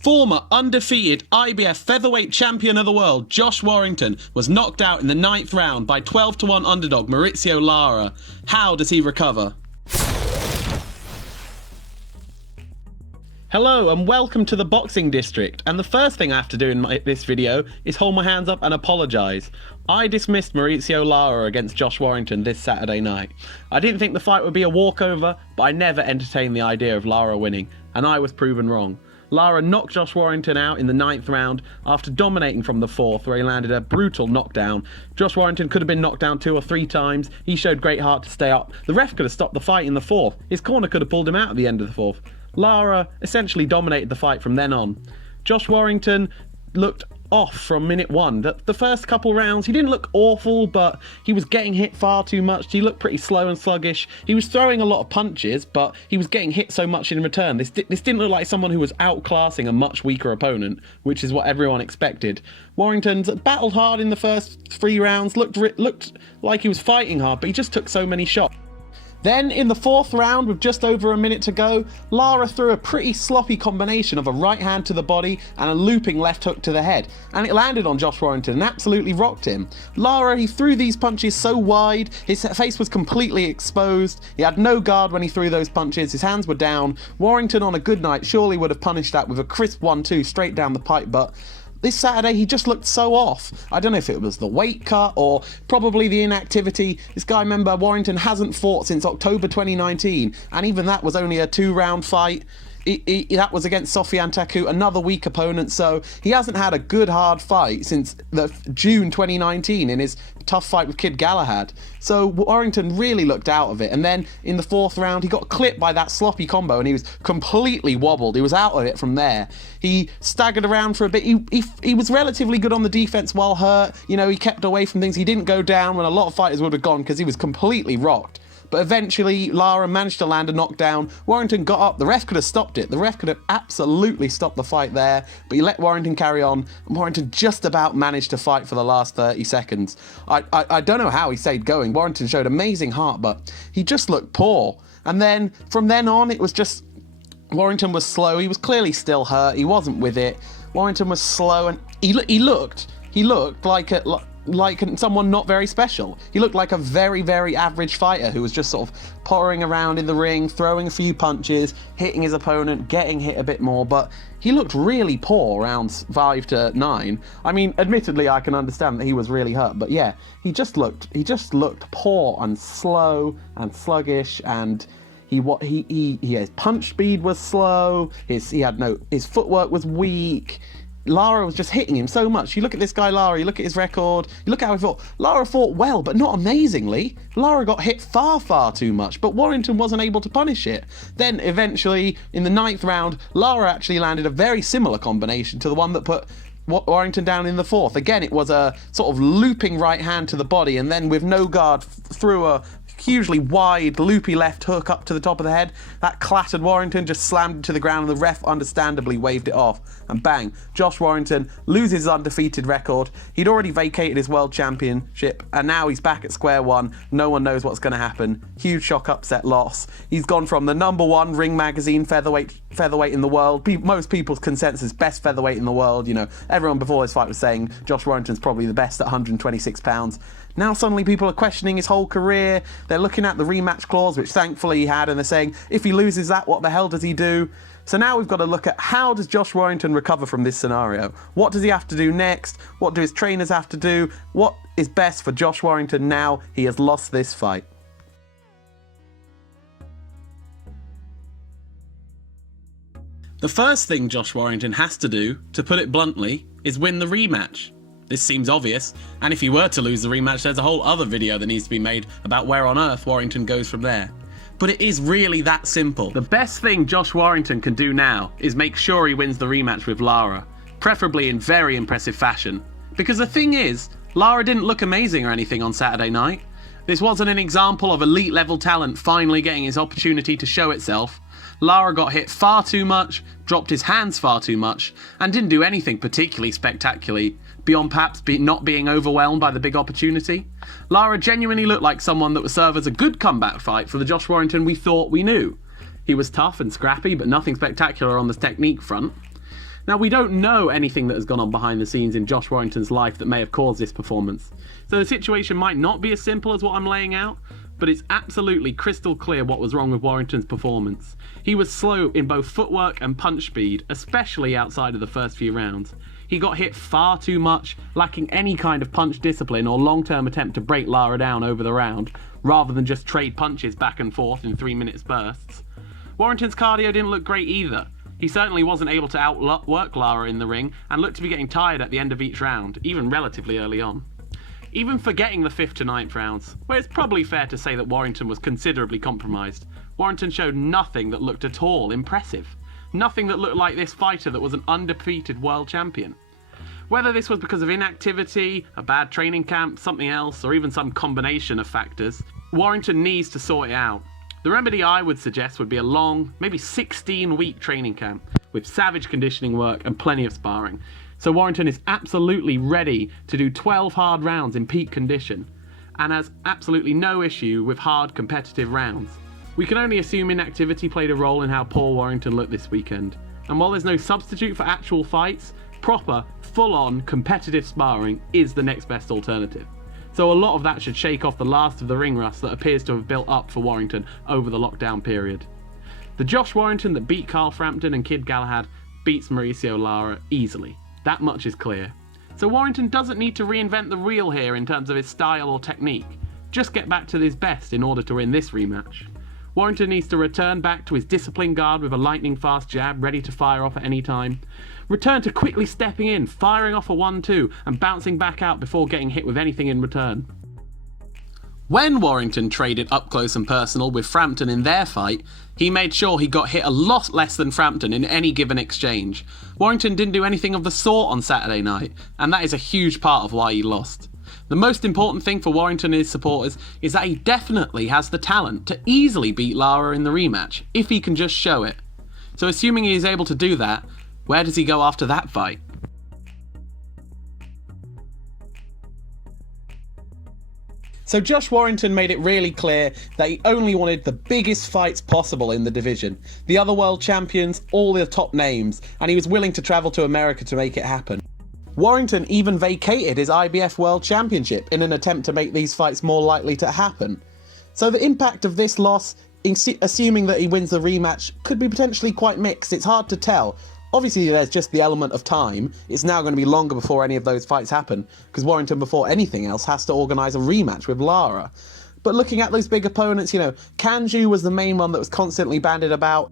Former undefeated IBF featherweight champion of the world, Josh Warrington, was knocked out in the 9th round by 12-1 underdog Mauricio Lara. How does he recover? Hello and welcome to the Boxing District, and the first thing I have to do in this video is hold my hands up and apologise. I dismissed Mauricio Lara against Josh Warrington this Saturday night. I didn't think the fight would be a walkover, but I never entertained the idea of Lara winning, and I was proven wrong. Lara knocked Josh Warrington out in the 9th round after dominating from the 4th, where he landed a brutal knockdown. Josh Warrington could have been knocked down 2 or 3 times. He showed great heart to stay up. The ref could have stopped the fight in the 4th. His corner could have pulled him out at the end of the 4th. Lara essentially dominated the fight from then on. Josh Warrington looked off from minute 1. The first couple rounds, he didn't look awful, but he was getting hit far too much. He looked pretty slow and sluggish. He was throwing a lot of punches, but he was getting hit so much in return. This didn't look like someone who was outclassing a much weaker opponent, which is what everyone expected. Warrington's battled hard in the first 3 rounds, looked like he was fighting hard, but he just took so many shots. Then, in the 4th round, with just over a minute to go, Lara threw a pretty sloppy combination of a right hand to the body and a looping left hook to the head, and it landed on Josh Warrington and absolutely rocked him. Lara, he threw these punches so wide, his face was completely exposed, he had no guard when he threw those punches, his hands were down. Warrington on a good night surely would have punished that with a crisp 1-2 straight down the pipe, but this Saturday, he just looked so off. I don't know if it was the weight cut or probably the inactivity. This guy, remember, Warrington hasn't fought since October 2019, and even that was only a 2-round fight. That was against Sofian Taku, another weak opponent, so he hasn't had a good hard fight since June 2019 in his tough fight with Kid Galahad. So Warrington really looked out of it, and then in the 4th round he got clipped by that sloppy combo and he was completely wobbled. He was out of it from there. He staggered around for a bit. He was relatively good on the defense while hurt. You know, he kept away from things. He didn't go down when a lot of fighters would have gone because he was completely rocked. But eventually, Lara managed to land a knockdown. Warrington got up. The ref could have stopped it. The ref could have absolutely stopped the fight there, but he let Warrington carry on, and Warrington just about managed to fight for the last 30 seconds. I don't know how he stayed going. Warrington showed amazing heart, but he just looked poor. And then, from then on, it was just Warrington was slow. He was clearly still hurt. He wasn't with it. Warrington was slow, and he looked like someone not very special. He looked like a very, very average fighter who was just sort of pottering around in the ring, throwing a few punches, hitting his opponent, getting hit a bit more, but he looked really poor rounds 5 to 9. I mean, admittedly, I can understand that he was really hurt, but yeah, he just looked poor and slow and sluggish, and his punch speed was slow, his footwork was weak. Lara was just hitting him so much. You look at this guy Lara, you look at his record, you look at how he fought. Lara fought well, but not amazingly. Lara got hit far, far too much, but Warrington wasn't able to punish it. Then eventually, in the 9th round, Lara actually landed a very similar combination to the one that put Warrington down in the 4th. Again, it was a sort of looping right hand to the body, and then with no guard threw a hugely wide, loopy left hook up to the top of the head. That clattered Warrington, just slammed it to the ground, and the ref understandably waved it off. And bang, Josh Warrington loses his undefeated record. He'd already vacated his world championship, and now he's back at square one. No one knows what's going to happen. Huge shock upset loss. He's gone from the #1 Ring Magazine featherweight in the world, most people's consensus best featherweight in the world. You know, everyone before this fight was saying Josh Warrington's probably the best at 126 pounds. Now suddenly people are questioning his whole career. They're looking at the rematch clause, which thankfully he had, and they're saying, if he loses that, what the hell does he do? So now we've got to look at how does Josh Warrington recover from this scenario? What does he have to do next? What do his trainers have to do? What is best for Josh Warrington now he has lost this fight? The first thing Josh Warrington has to do, to put it bluntly, is win the rematch. This seems obvious, and if he were to lose the rematch, there's a whole other video that needs to be made about where on earth Warrington goes from there. But it is really that simple. The best thing Josh Warrington can do now is make sure he wins the rematch with Lara, preferably in very impressive fashion. Because the thing is, Lara didn't look amazing or anything on Saturday night. This wasn't an example of elite level talent finally getting his opportunity to show itself. Lara got hit far too much, dropped his hands far too much, and didn't do anything particularly spectacular, beyond perhaps not being overwhelmed by the big opportunity. Lara genuinely looked like someone that would serve as a good comeback fight for the Josh Warrington we thought we knew. He was tough and scrappy, but nothing spectacular on the technique front. Now, we don't know anything that has gone on behind the scenes in Josh Warrington's life that may have caused this performance, so the situation might not be as simple as what I'm laying out, but it's absolutely crystal clear what was wrong with Warrington's performance. He was slow in both footwork and punch speed, especially outside of the first few rounds. He got hit far too much, lacking any kind of punch discipline or long-term attempt to break Lara down over the round, rather than just trade punches back and forth in 3-minute bursts. Warrington's cardio didn't look great either. He certainly wasn't able to outwork Lara in the ring and looked to be getting tired at the end of each round, even relatively early on. Even forgetting the 5th to 9th rounds, where it's probably fair to say that Warrington was considerably compromised, Warrington showed nothing that looked at all impressive. Nothing that looked like this fighter that was an undefeated world champion. Whether this was because of inactivity, a bad training camp, something else, or even some combination of factors, Warrington needs to sort it out. The remedy I would suggest would be a long, maybe 16-week training camp with savage conditioning work and plenty of sparring. So Warrington is absolutely ready to do 12 hard rounds in peak condition and has absolutely no issue with hard competitive rounds. We can only assume inactivity played a role in how poor Warrington looked this weekend. And while there's no substitute for actual fights, proper, full-on competitive sparring is the next best alternative. So a lot of that should shake off the last of the ring rust that appears to have built up for Warrington over the lockdown period. The Josh Warrington that beat Carl Frampton and Kid Galahad beats Mauricio Lara easily. That much is clear. So Warrington doesn't need to reinvent the wheel here in terms of his style or technique. Just get back to his best in order to win this rematch. Warrington needs to return back to his disciplined guard with a lightning-fast jab ready to fire off at any time. Return to quickly stepping in, firing off a 1-2 and bouncing back out before getting hit with anything in return. When Warrington traded up close and personal with Frampton in their fight, he made sure he got hit a lot less than Frampton in any given exchange. Warrington didn't do anything of the sort on Saturday night, and that is a huge part of why he lost. The most important thing for Warrington and his supporters is that he definitely has the talent to easily beat Lara in the rematch, if he can just show it. So assuming he is able to do that, where does he go after that fight? So Josh Warrington made it really clear that he only wanted the biggest fights possible in the division. The other world champions, all the top names, and he was willing to travel to America to make it happen. Warrington even vacated his IBF World Championship in an attempt to make these fights more likely to happen. So the impact of this loss, assuming that he wins the rematch, could be potentially quite mixed. It's hard to tell. Obviously there's just the element of time. It's now going to be longer before any of those fights happen, because Warrington, before anything else, has to organise a rematch with Lara. But looking at those big opponents, Kanju was the main one that was constantly bandied about.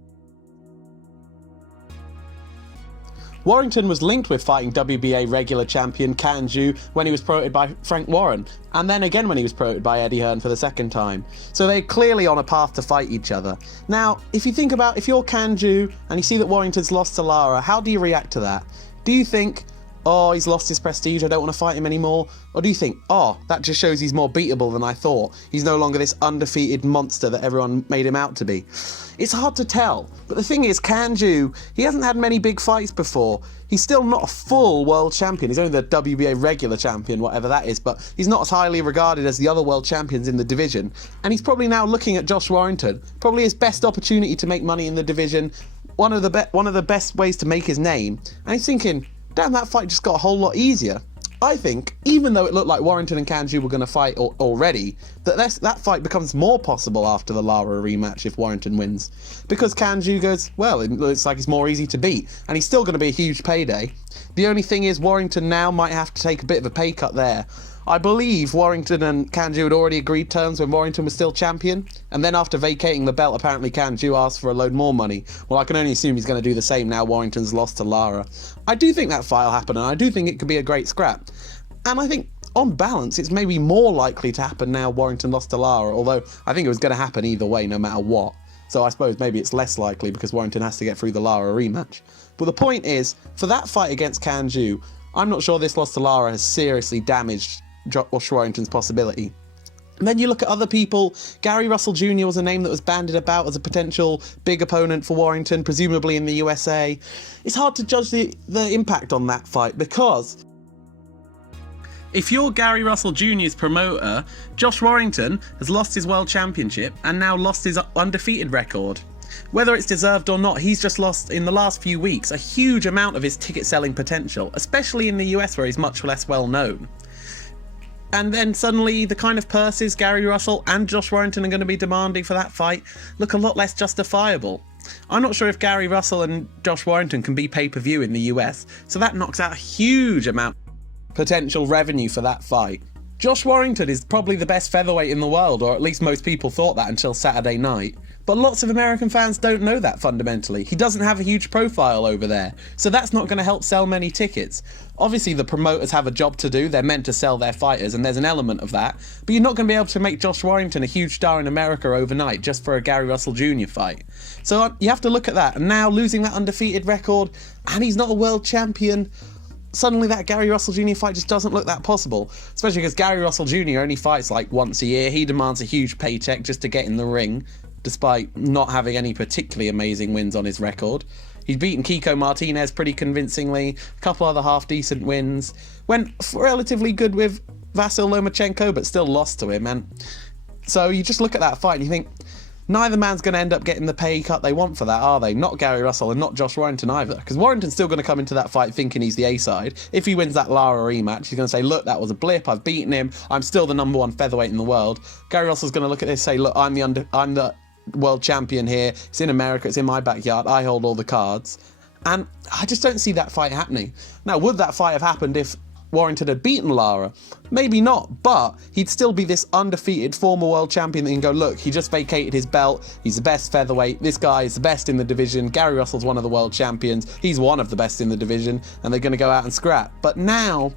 Warrington was linked with fighting WBA regular champion Kanju when he was promoted by Frank Warren, and then again when he was promoted by Eddie Hearn for the second time. So they're clearly on a path to fight each other. Now, if you think about, if you're Kanju and you see that Warrington's lost to Lara, how do you react to that? Do you think, oh, he's lost his prestige, I don't want to fight him anymore? Or do you think, oh, that just shows he's more beatable than I thought. He's no longer this undefeated monster that everyone made him out to be. It's hard to tell. But the thing is, Kanju, he hasn't had many big fights before. He's still not a full world champion. He's only the WBA regular champion, whatever that is, but he's not as highly regarded as the other world champions in the division. And he's probably now looking at Josh Warrington, probably his best opportunity to make money in the division, one of the best ways to make his name. And he's thinking, damn, that fight just got a whole lot easier. I think, even though it looked like Warrington and Kanju were going to fight already, that fight becomes more possible after the Lara rematch if Warrington wins. Because Kanju goes, well, it looks like it's more easy to beat, and he's still going to be a huge payday. The only thing is Warrington now might have to take a bit of a pay cut there. I believe Warrington and Kanju had already agreed terms when Warrington was still champion, and then after vacating the belt, apparently Kanju asked for a load more money. Well, I can only assume he's going to do the same now Warrington's lost to Lara. I do think that fight will happen, and I do think it could be a great scrap. And I think, on balance, it's maybe more likely to happen now Warrington lost to Lara, although I think it was going to happen either way, no matter what. So I suppose maybe it's less likely because Warrington has to get through the Lara rematch. But the point is, for that fight against Kanju, I'm not sure this loss to Lara has seriously damaged Josh Warrington's possibility. And then you look at other people. Gary Russell Jr. was a name that was bandied about as a potential big opponent for Warrington, presumably in the USA. It's hard to judge the impact on that fight because if you're Gary Russell Jr.'s promoter, Josh Warrington has lost his world championship and now lost his undefeated record. Whether it's deserved or not, he's just lost, in the last few weeks, a huge amount of his ticket selling potential, especially in the US where he's much less well known. And then suddenly the kind of purses Gary Russell and Josh Warrington are going to be demanding for that fight look a lot less justifiable. I'm not sure if Gary Russell and Josh Warrington can be pay-per-view in the US, so that knocks out a huge amount of potential revenue for that fight. Josh Warrington is probably the best featherweight in the world, or at least most people thought that until Saturday night. But lots of American fans don't know that fundamentally. He doesn't have a huge profile over there, so that's not going to help sell many tickets. Obviously the promoters have a job to do, they're meant to sell their fighters, and there's an element of that, but you're not going to be able to make Josh Warrington a huge star in America overnight just for a Gary Russell Jr. fight. So you have to look at that, and now losing that undefeated record, and he's not a world champion, suddenly that Gary Russell Jr. fight just doesn't look that possible, especially because Gary Russell Jr. only fights like once a year. He demands a huge paycheck just to get in the ring, despite not having any particularly amazing wins on his record. He's beaten Kiko Martinez pretty convincingly, a couple other half-decent wins, went relatively good with Vasyl Lomachenko, but still lost to him, and so you just look at that fight and you think, neither man's going to end up getting the pay cut they want for that, are they? Not Gary Russell and not Josh Warrington either, because Warrington's still going to come into that fight thinking he's the A-side. If he wins that Lara rematch, he's going to say, look, that was a blip, I've beaten him, I'm still the #1 featherweight in the world. Gary Russell's going to look at this and say, look, I'm the world champion here, it's in America, it's in my backyard, I hold all the cards. And I just don't see that fight happening. Now, would that fight have happened if Warrington had beaten Lara? Maybe not, but he'd still be this undefeated former world champion that you can go, look, he just vacated his belt, he's the best featherweight, this guy is the best in the division, Gary Russell's one of the world champions, he's one of the best in the division, and they're going to go out and scrap. But now,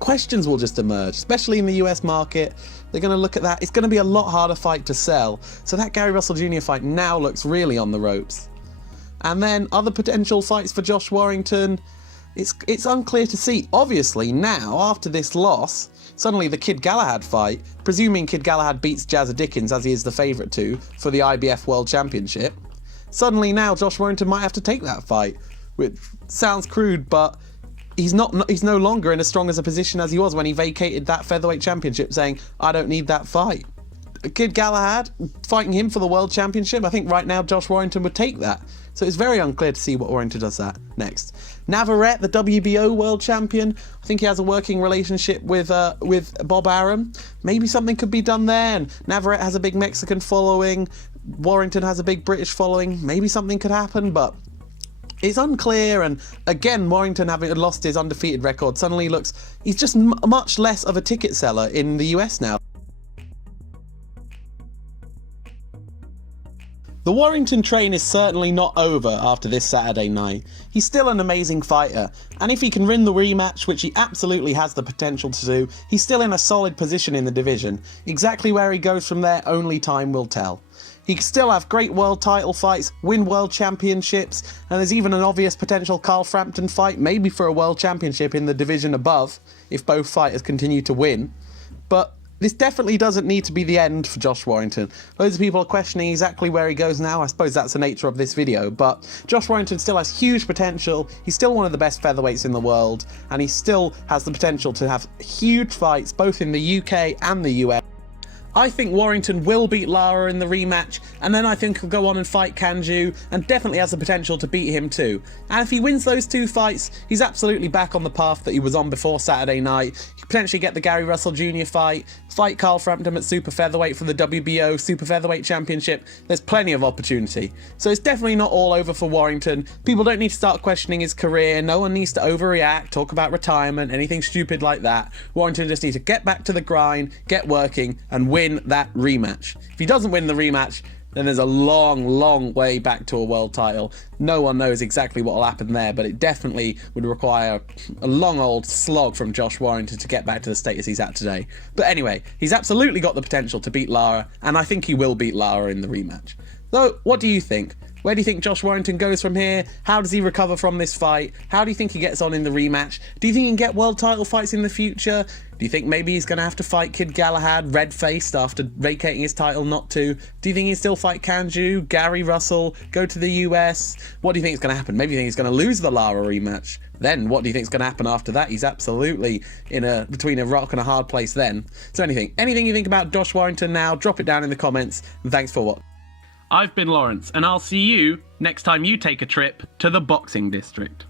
questions will just emerge, especially in the US market. They're going to look at that. It's going to be a lot harder fight to sell. So that Gary Russell Jr. fight now looks really on the ropes. And then other potential fights for Josh Warrington, it's unclear to see. Obviously now, after this loss, suddenly the Kid Galahad fight, presuming Kid Galahad beats Jazza Dickens, as he is the favourite to, for the IBF World Championship, suddenly now Josh Warrington might have to take that fight. Which sounds crude, but he's no longer in as strong as a position as he was when he vacated that featherweight championship, saying, I don't need that fight. Kid Galahad, fighting him for the world championship, I think right now Josh Warrington would take that. So it's very unclear to see what Warrington does that next. Navarrete, the WBO world champion, I think he has a working relationship with Bob Arum. Maybe something could be done there, and Navarrete has a big Mexican following, Warrington has a big British following, maybe something could happen, but it's unclear. And again, Warrington, having lost his undefeated record, suddenly looks, he's just much less of a ticket seller in the US now. The Warrington train is certainly not over after this Saturday night. He's still an amazing fighter, and if he can win the rematch, which he absolutely has the potential to do, he's still in a solid position in the division. Exactly where he goes from there, only time will tell. He can still have great world title fights, win world championships, and there's even an obvious potential Carl Frampton fight, maybe for a world championship in the division above, if both fighters continue to win. But this definitely doesn't need to be the end for Josh Warrington. Loads of people are questioning exactly where he goes now. I suppose that's the nature of this video, but Josh Warrington still has huge potential. He's still one of the best featherweights in the world, and he still has the potential to have huge fights both in the UK and the US. I think Warrington will beat Lara in the rematch, and then I think he'll go on and fight Kanju, and definitely has the potential to beat him too. And if he wins those two fights, he's absolutely back on the path that he was on before Saturday night. He could potentially get the Gary Russell Jr. fight Carl Frampton at Super Featherweight for the WBO Super Featherweight Championship. There's plenty of opportunity. So it's definitely not all over for Warrington. People don't need to start questioning his career. No one needs to overreact, talk about retirement, anything stupid like that. Warrington just needs to get back to the grind, get working, and win that rematch. If he doesn't win the rematch, then there's a long, long way back to a world title. No one knows exactly what will happen there, but it definitely would require a long old slog from Josh Warrington to get back to the status he's at today. But anyway, he's absolutely got the potential to beat Lara, and I think he will beat Lara in the rematch. So, what do you think? Where do you think Josh Warrington goes from here? How does he recover from this fight? How do you think he gets on in the rematch? Do you think he can get world title fights in the future? Do you think maybe he's going to have to fight Kid Galahad, red-faced, after vacating his title not to? Do you think he'll still fight Kanju, Gary Russell, go to the US? What do you think is going to happen? Maybe you think he's going to lose the Lara rematch. Then what do you think is going to happen after that? He's absolutely between a rock and a hard place then. So anything you think about Josh Warrington now, drop it down in the comments. And thanks for watching. I've been Lawrence, and I'll see you next time you take a trip to the boxing district.